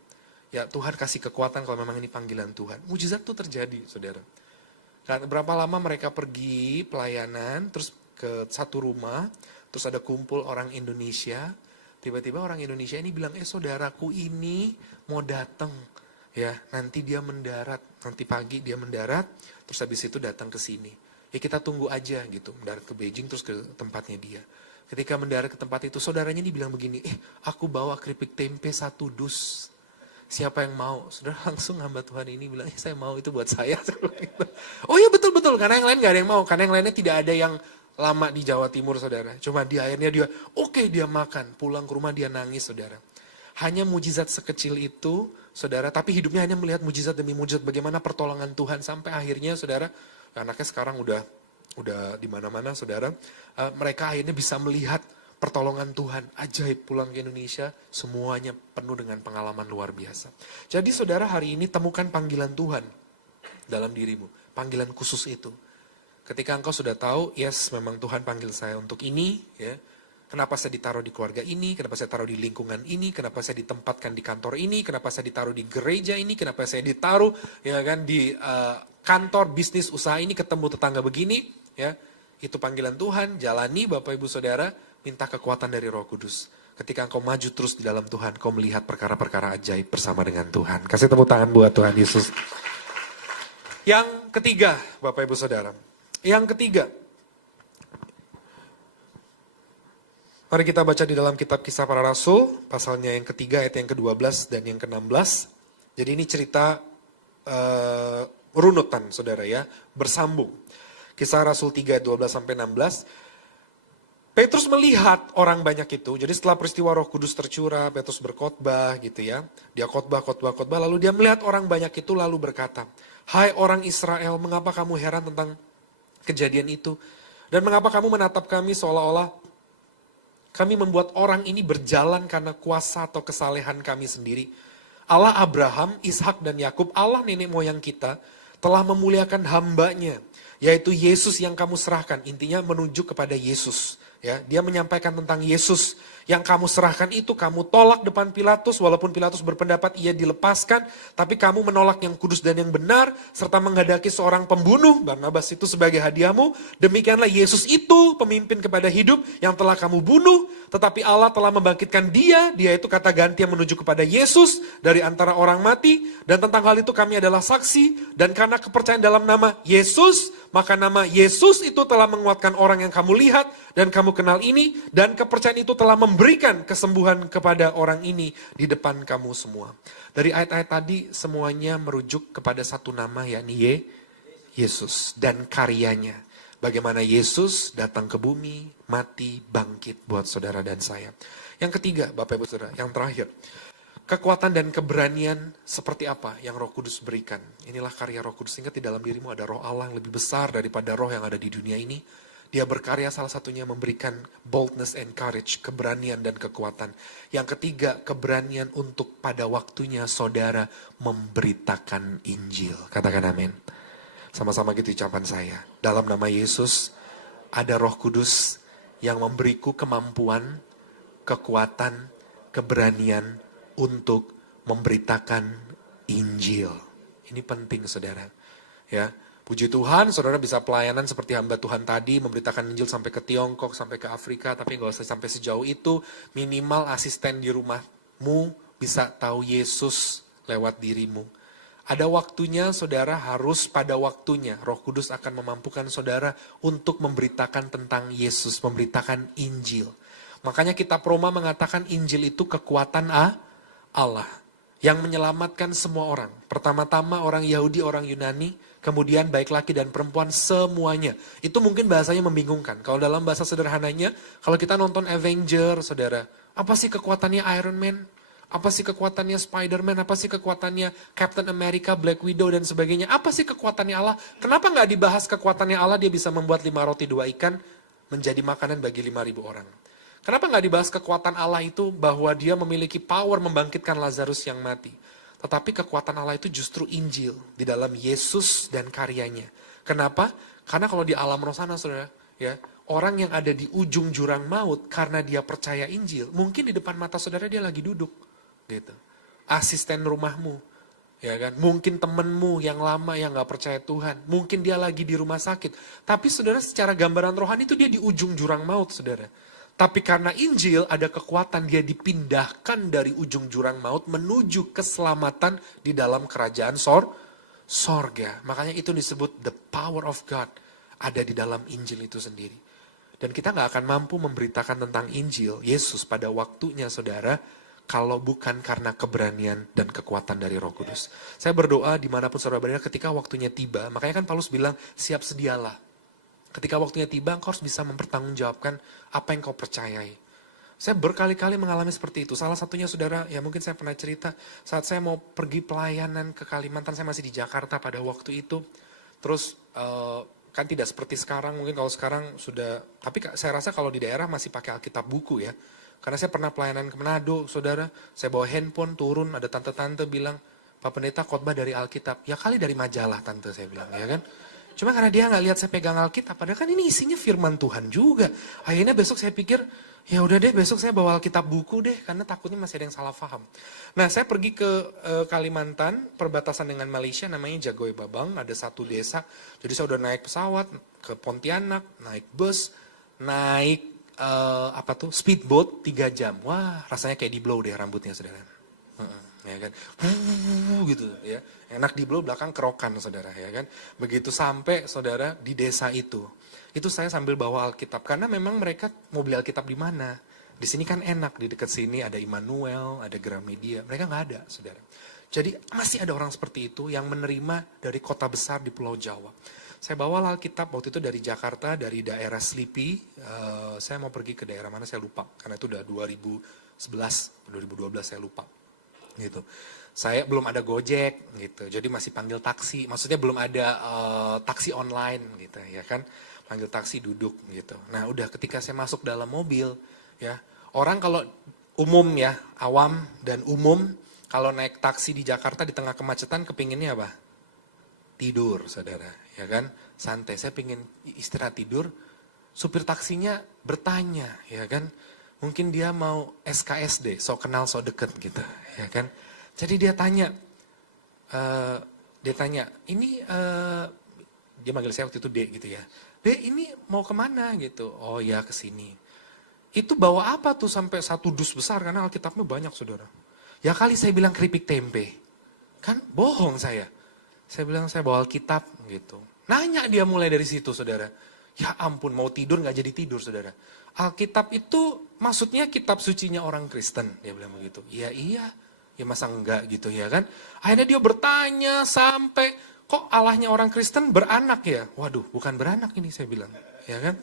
Ya Tuhan kasih kekuatan kalau memang ini panggilan Tuhan. Mujizat tuh terjadi, saudara. Dan berapa lama mereka pergi pelayanan, terus ke satu rumah, terus ada kumpul orang Indonesia. Tiba-tiba orang Indonesia ini bilang, saudaraku ini mau datang. Ya, nanti dia mendarat, nanti pagi dia mendarat, terus habis itu datang ke sini. Ya kita tunggu aja gitu, mendarat ke Beijing terus ke tempatnya dia. Ketika mendarat ke tempat itu, saudaranya ini bilang begini, aku bawa keripik tempe 1 dus. Siapa yang mau? Saudara langsung hamba Tuhan ini bilang, saya mau, itu buat saya. Oh iya betul-betul, karena yang lain gak ada yang mau. Karena yang lainnya tidak ada yang lama di Jawa Timur, saudara. Cuma di akhirnya dia, oke, dia makan. Pulang ke rumah dia nangis, saudara. Hanya mujizat sekecil itu, saudara. Tapi hidupnya hanya melihat mujizat demi mujizat. Bagaimana pertolongan Tuhan. Sampai akhirnya, saudara, anaknya sekarang udah di mana-mana, saudara. Mereka akhirnya bisa melihat pertolongan Tuhan. Ajaib, pulang ke Indonesia, semuanya penuh dengan pengalaman luar biasa. Jadi saudara, hari ini temukan panggilan Tuhan dalam dirimu. Panggilan khusus itu. Ketika engkau sudah tahu, yes memang Tuhan panggil saya untuk ini, ya. Kenapa saya ditaruh di keluarga ini, kenapa saya taruh di lingkungan ini, kenapa saya ditempatkan di kantor ini, kenapa saya ditaruh di gereja ini, kenapa saya ditaruh ya kan di kantor bisnis usaha ini, ketemu tetangga begini, ya. Itu panggilan Tuhan, jalani Bapak Ibu Saudara, minta kekuatan dari Roh Kudus. Ketika engkau maju terus di dalam Tuhan, kau melihat perkara-perkara ajaib bersama dengan Tuhan. Kasih tepuk tangan buat Tuhan Yesus. Yang ketiga, Bapak Ibu Saudara. Yang ketiga, mari kita baca di dalam kitab Kisah Para Rasul, pasalnya yang ketiga, ayat yang ke-12 dan yang ke-16. Jadi ini cerita runutan, saudara ya, bersambung. Kisah Rasul 3, 12-16. Petrus melihat orang banyak itu, jadi setelah peristiwa Roh Kudus tercurah, Petrus berkhotbah gitu ya. Dia khotbah, lalu dia melihat orang banyak itu lalu berkata, "Hai orang Israel, mengapa kamu heran tentang kejadian itu? Dan mengapa kamu menatap kami seolah-olah kami membuat orang ini berjalan karena kuasa atau kesalehan kami sendiri? Allah Abraham, Ishak dan Yakub, Allah nenek moyang kita, telah memuliakan hambanya, yaitu Yesus yang kamu serahkan." Intinya menunjuk kepada Yesus. Ya, dia menyampaikan tentang Yesus yang kamu serahkan itu, kamu tolak depan Pilatus, walaupun Pilatus berpendapat ia dilepaskan, tapi kamu menolak yang kudus dan yang benar, serta menghadaki seorang pembunuh, Barnabas itu sebagai hadiahmu. Demikianlah Yesus itu pemimpin kepada hidup yang telah kamu bunuh, tetapi Allah telah membangkitkan dia itu kata ganti yang menuju kepada Yesus dari antara orang mati, dan tentang hal itu kami adalah saksi, dan karena kepercayaan dalam nama Yesus, maka nama Yesus itu telah menguatkan orang yang kamu lihat dan kamu kenal ini, dan kepercayaan itu telah memberikan kesembuhan kepada orang ini di depan kamu semua. Dari ayat-ayat tadi semuanya merujuk kepada satu nama, yakni Yesus dan karyanya. Bagaimana Yesus datang ke bumi, mati, bangkit buat saudara dan saya. Yang ketiga, Bapak Ibu Saudara, yang terakhir. Kekuatan dan keberanian seperti apa yang Roh Kudus berikan. Inilah karya Roh Kudus. Ingat, di dalam dirimu ada Roh Allah yang lebih besar daripada roh yang ada di dunia ini. Dia berkarya, salah satunya memberikan boldness and courage, keberanian dan kekuatan. Yang ketiga, keberanian untuk pada waktunya saudara memberitakan Injil. Katakan amin. Sama-sama gitu ucapan saya. Dalam nama Yesus, ada Roh Kudus yang memberiku kemampuan, kekuatan, keberanian untuk memberitakan Injil. Ini penting, saudara. Ya, puji Tuhan, saudara bisa pelayanan seperti hamba Tuhan tadi, memberitakan Injil sampai ke Tiongkok, sampai ke Afrika, tapi nggak usah sampai sejauh itu. Minimal asisten di rumahmu bisa tahu Yesus lewat dirimu. Ada waktunya, saudara harus pada waktunya. Roh Kudus akan memampukan saudara untuk memberitakan tentang Yesus, memberitakan Injil. Makanya kitab Roma mengatakan Injil itu kekuatan Allah yang menyelamatkan semua orang. Pertama-tama orang Yahudi, orang Yunani, kemudian baik laki dan perempuan, semuanya. Itu mungkin bahasanya membingungkan. Kalau dalam bahasa sederhananya, kalau kita nonton Avenger, saudara, apa sih kekuatannya Iron Man? Apa sih kekuatannya Spider-Man? Apa sih kekuatannya Captain America, Black Widow, dan sebagainya? Apa sih kekuatannya Allah? Kenapa nggak dibahas kekuatannya Allah? Dia bisa membuat 5 roti 2 ikan menjadi makanan bagi 5.000 orang. Kenapa nggak dibahas kekuatan Allah itu bahwa dia memiliki power membangkitkan Lazarus yang mati? Tetapi kekuatan Allah itu justru Injil di dalam Yesus dan karyanya. Kenapa? Karena kalau di alam roh sana, saudara, ya, orang yang ada di ujung jurang maut karena dia percaya Injil, mungkin di depan mata saudara dia lagi duduk, gitu. Asisten rumahmu, ya kan? Mungkin temenmu yang lama yang nggak percaya Tuhan, mungkin dia lagi di rumah sakit. Tapi saudara, secara gambaran rohani itu dia di ujung jurang maut, saudara. Tapi karena Injil ada kekuatan, dia dipindahkan dari ujung jurang maut menuju keselamatan di dalam kerajaan sorga. Makanya itu disebut the power of God. Ada di dalam Injil itu sendiri. Dan kita gak akan mampu memberitakan tentang Injil, Yesus pada waktunya saudara, kalau bukan karena keberanian dan kekuatan dari Roh Kudus. Saya berdoa dimanapun saudara berada ketika waktunya tiba. Makanya kan Paulus bilang, siap sedialah. Ketika waktunya tiba, engkau harus bisa mempertanggungjawabkan apa yang kau percayai. Saya berkali-kali mengalami seperti itu. Salah satunya saudara, ya mungkin saya pernah cerita, saat saya mau pergi pelayanan ke Kalimantan, saya masih di Jakarta pada waktu itu. Terus kan tidak seperti sekarang, mungkin kalau sekarang sudah, tapi saya rasa kalau di daerah masih pakai Alkitab buku ya. Karena saya pernah pelayanan ke Manado, saudara, saya bawa handphone, turun, ada tante-tante bilang, Pak Pendeta khotbah dari Alkitab. Ya kali dari majalah tante, saya bilang, ya kan. Cuma karena dia nggak lihat saya pegang Alkitab, padahal kan ini isinya firman Tuhan juga. Akhirnya besok saya pikir, ya udah deh besok saya bawa Alkitab buku deh, karena takutnya masih ada yang salah paham. Nah saya pergi ke Kalimantan, perbatasan dengan Malaysia, namanya Jagoy Babang, ada satu desa. Jadi saya udah naik pesawat ke Pontianak, naik bus, naik speedboat 3 jam. Wah rasanya kayak di blow deh rambutnya saudara. Ya kan, gitu ya, enak di blow belakang kerokan saudara ya kan. Begitu sampai saudara di desa itu saya sambil bawa Alkitab karena memang mereka mau beli Alkitab di mana. Di sini kan enak, di dekat sini ada Immanuel, ada Gramedia, mereka nggak ada saudara. Jadi masih ada orang seperti itu yang menerima dari kota besar di Pulau Jawa. Saya bawa Alkitab waktu itu dari Jakarta, dari daerah Slipi, saya mau pergi ke daerah mana saya lupa karena itu udah 2011, 2012 saya lupa. Gitu. Saya belum ada Gojek gitu. Jadi masih panggil taksi. Maksudnya belum ada taksi online gitu ya kan. Panggil taksi duduk gitu. Nah, udah ketika saya masuk dalam mobil ya. Orang kalau umum ya, awam dan umum kalau naik taksi di Jakarta di tengah kemacetan kepinginnya apa? Tidur, saudara, ya kan? Santai. Saya pingin istirahat tidur. Supir taksinya bertanya, ya kan? Mungkin dia mau SKSD, so kenal so deket gitu, ya kan. Jadi dia tanya, ini dia manggil saya waktu itu D gitu ya. D ini mau kemana gitu? Oh ya ke sini. Itu bawa apa tuh sampai satu dus besar karena Alkitabnya banyak saudara. Ya kali saya bilang keripik tempe, kan bohong saya. Saya bilang saya bawa Alkitab gitu. Nanya dia mulai dari situ saudara. Ya ampun mau tidur gak jadi tidur saudara. Alkitab itu maksudnya kitab sucinya orang Kristen. Dia bilang begitu. Iya, ya masa enggak gitu ya kan. Akhirnya dia bertanya sampai kok Allahnya orang Kristen beranak ya. Waduh bukan beranak ini saya bilang. Ya kan.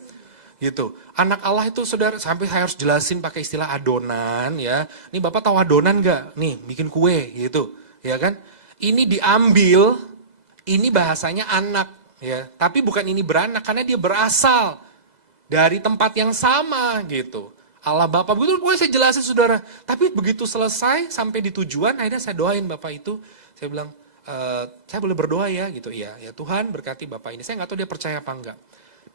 Gitu. Anak Allah itu saudara sampai saya harus jelasin pakai istilah adonan ya. Nih Bapak tahu adonan gak? Nih bikin kue gitu. Ya kan. Ini diambil, ini bahasanya anak. Ya, tapi bukan ini beranak karena dia berasal dari tempat yang sama gitu. Allah Bapa, begitu pokoknya saya jelasin saudara. Tapi begitu selesai sampai di tujuan, akhirnya saya doain Bapak itu. Saya bilang, saya boleh berdoa ya gitu. Ya Tuhan berkati Bapak ini. Saya nggak tahu dia percaya apa enggak.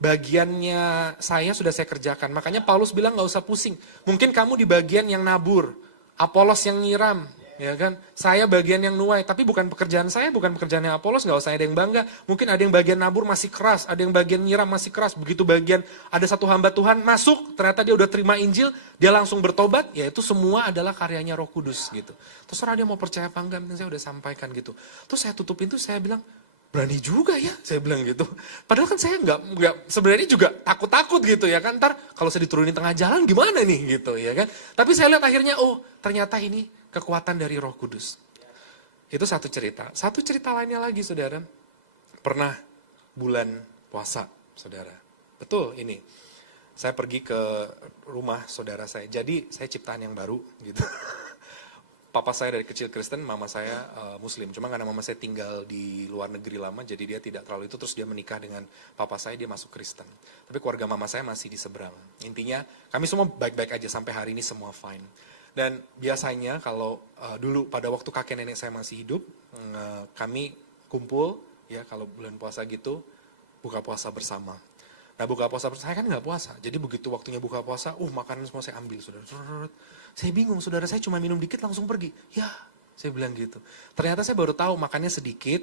Bagiannya saya sudah saya kerjakan. Makanya Paulus bilang nggak usah pusing. Mungkin kamu di bagian yang nabur, Apolos yang nyiram. Ya kan, saya bagian yang nuai, tapi bukan pekerjaan saya, bukan pekerjaannya Apolos, nggak usah ada yang bangga. Mungkin ada yang bagian nabur masih keras, ada yang bagian nyiram masih keras. Begitu bagian ada satu hamba Tuhan masuk, ternyata dia udah terima Injil, dia langsung bertobat, ya itu semua adalah karyanya Roh Kudus gitu. Terserah dia mau percaya apa enggak, saya udah sampaikan gitu. Terus saya tutupin tuh, saya bilang, berani juga ya, saya bilang gitu. Padahal kan saya nggak sebenarnya juga takut-takut gitu ya kan. Ntar kalau saya diturunin tengah jalan gimana nih gitu ya kan. Tapi saya lihat akhirnya, oh ternyata ini kekuatan dari Roh Kudus. Itu satu cerita. Satu cerita lainnya lagi saudara. Pernah bulan puasa saudara. Betul ini. Saya pergi ke rumah saudara saya. Jadi saya ciptaan yang baru gitu. papa saya dari kecil Kristen, mama saya Muslim. Cuma karena mama saya tinggal di luar negeri lama, jadi dia tidak terlalu itu. Terus dia menikah dengan papa saya, dia masuk Kristen. Tapi keluarga mama saya masih di seberang. Intinya kami semua baik-baik aja sampai hari ini semua fine. Dan biasanya kalau dulu pada waktu kakek nenek saya masih hidup, kami kumpul ya kalau bulan puasa gitu, buka puasa bersama. Nah buka puasa bersama, saya kan nggak puasa. Jadi begitu waktunya buka puasa, makanan semua saya ambil, saudara. Saya bingung, saudara, saya cuma minum dikit langsung pergi. Ya, saya bilang gitu. Ternyata saya baru tahu makannya sedikit,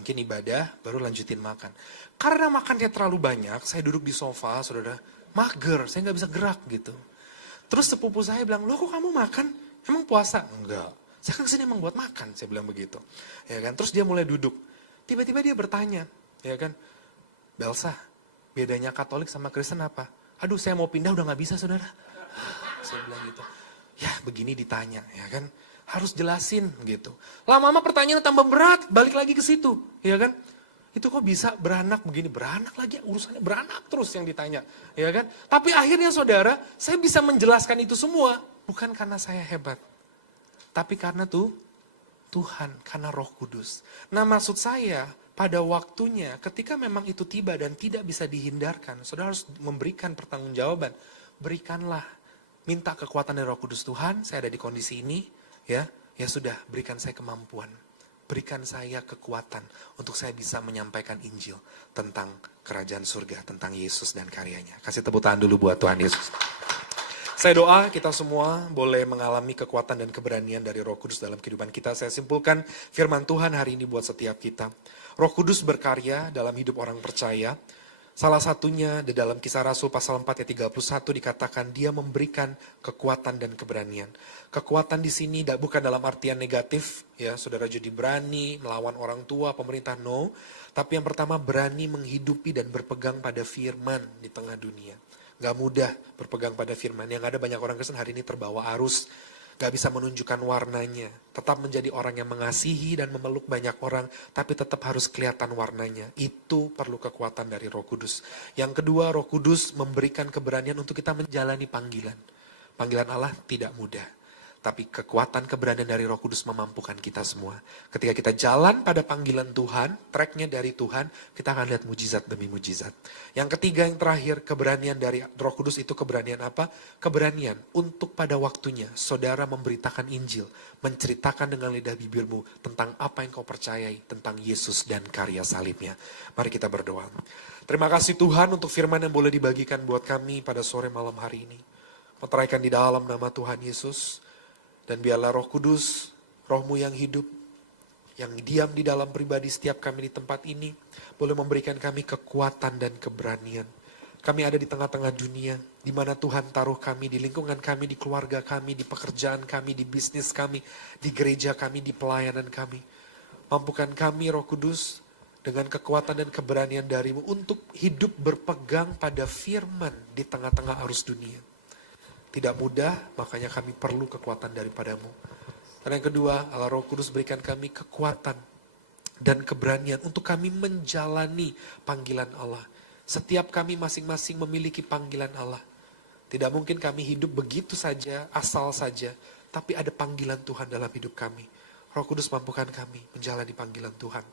mungkin ibadah, baru lanjutin makan. Karena makannya terlalu banyak, saya duduk di sofa, saudara, mager, saya nggak bisa gerak gitu. Terus sepupu saya bilang, loh kok kamu makan? Emang puasa? Enggak. Saya kan kesini emang buat makan, saya bilang begitu. Ya kan? Terus dia mulai duduk. Tiba-tiba dia bertanya, ya kan, Belsa, bedanya Katolik sama Kristen apa? Aduh, saya mau pindah udah gak bisa, saudara. Saya bilang gitu. Ya, begini ditanya, ya kan. Harus jelasin, gitu. Lama-lama pertanyaan tambah berat, balik lagi ke situ, ya kan. Itu kok bisa beranak begini? Beranak lagi, urusannya beranak terus yang ditanya, ya kan. Tapi akhirnya, saudara, saya bisa menjelaskan itu semua. Bukan karena saya hebat. Tapi karena Tuhan, karena Roh Kudus. Nah, maksud saya, pada waktunya, ketika memang itu tiba dan tidak bisa dihindarkan, saudara harus memberikan pertanggungjawaban. Berikanlah, minta kekuatan dari Roh Kudus. Tuhan, saya ada di kondisi ini, ya sudah, berikan saya kemampuan. Berikan saya kekuatan untuk saya bisa menyampaikan Injil tentang kerajaan surga, tentang Yesus dan karyanya. Kasih tepuk tangan dulu buat Tuhan Yesus. Saya doa kita semua boleh mengalami kekuatan dan keberanian dari Roh Kudus dalam kehidupan kita. Saya simpulkan firman Tuhan hari ini buat setiap kita. Roh Kudus berkarya dalam hidup orang percaya. Salah satunya di dalam Kisah Rasul pasal 4 ayat 31 dikatakan dia memberikan kekuatan dan keberanian. Kekuatan di sini bukan dalam artian negatif, ya saudara jadi berani melawan orang tua, pemerintah, no. Tapi yang pertama berani menghidupi dan berpegang pada firman di tengah dunia. Gak mudah berpegang pada firman. Yang ada banyak orang Kristen hari ini terbawa arus. Gak bisa menunjukkan warnanya. Tetap menjadi orang yang mengasihi dan memeluk banyak orang. Tapi tetap harus kelihatan warnanya. Itu perlu kekuatan dari Roh Kudus. Yang kedua, Roh Kudus memberikan keberanian untuk kita menjalani panggilan. Panggilan Allah tidak mudah. Tapi kekuatan keberanian dari Roh Kudus memampukan kita semua. Ketika kita jalan pada panggilan Tuhan, tracknya dari Tuhan, kita akan lihat mujizat demi mujizat. Yang ketiga, yang terakhir, keberanian dari Roh Kudus itu keberanian apa? Keberanian untuk pada waktunya saudara memberitakan Injil, menceritakan dengan lidah bibirmu tentang apa yang kau percayai, tentang Yesus dan karya salibnya. Mari kita berdoa. Terima kasih Tuhan untuk firman yang boleh dibagikan buat kami pada sore malam hari ini. Meteraikan di dalam nama Tuhan Yesus. Dan biarlah Roh Kudus, Roh-Mu yang hidup, yang diam di dalam pribadi setiap kami di tempat ini, boleh memberikan kami kekuatan dan keberanian. Kami ada di tengah-tengah dunia, di mana Tuhan taruh kami, di lingkungan kami, di keluarga kami, di pekerjaan kami, di bisnis kami, di gereja kami, di pelayanan kami. Mampukan kami, Roh Kudus, dengan kekuatan dan keberanian dari-Mu untuk hidup berpegang pada firman di tengah-tengah arus dunia. Tidak mudah, makanya kami perlu kekuatan daripada-Mu. Dan yang kedua, Allah Roh Kudus berikan kami kekuatan dan keberanian untuk kami menjalani panggilan Allah. Setiap kami masing-masing memiliki panggilan Allah. Tidak mungkin kami hidup begitu saja, asal saja, tapi ada panggilan Tuhan dalam hidup kami. Roh Kudus mampukan kami menjalani panggilan Tuhan.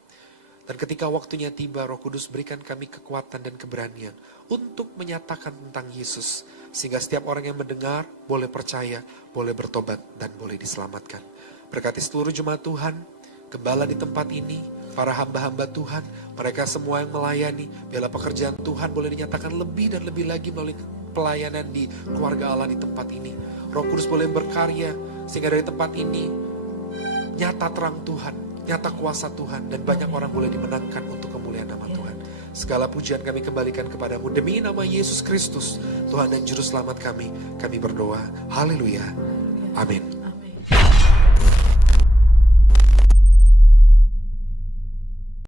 Dan ketika waktunya tiba, Roh Kudus berikan kami kekuatan dan keberanian untuk menyatakan tentang Yesus. Sehingga setiap orang yang mendengar boleh percaya, boleh bertobat, dan boleh diselamatkan. Berkati seluruh jemaat Tuhan, gembala di tempat ini, para hamba-hamba Tuhan, mereka semua yang melayani, biarlah pekerjaan Tuhan boleh dinyatakan lebih dan lebih lagi melalui pelayanan di keluarga Allah di tempat ini. Roh Kudus boleh berkarya, sehingga dari tempat ini nyata terang Tuhan, nyata kuasa Tuhan, dan banyak orang boleh dimenangkan untuk kemuliaan nama Tuhan. Segala pujian kami kembalikan kepadamu demi nama Yesus Kristus, Tuhan dan Juru Selamat kami berdoa. Haleluya. Amin.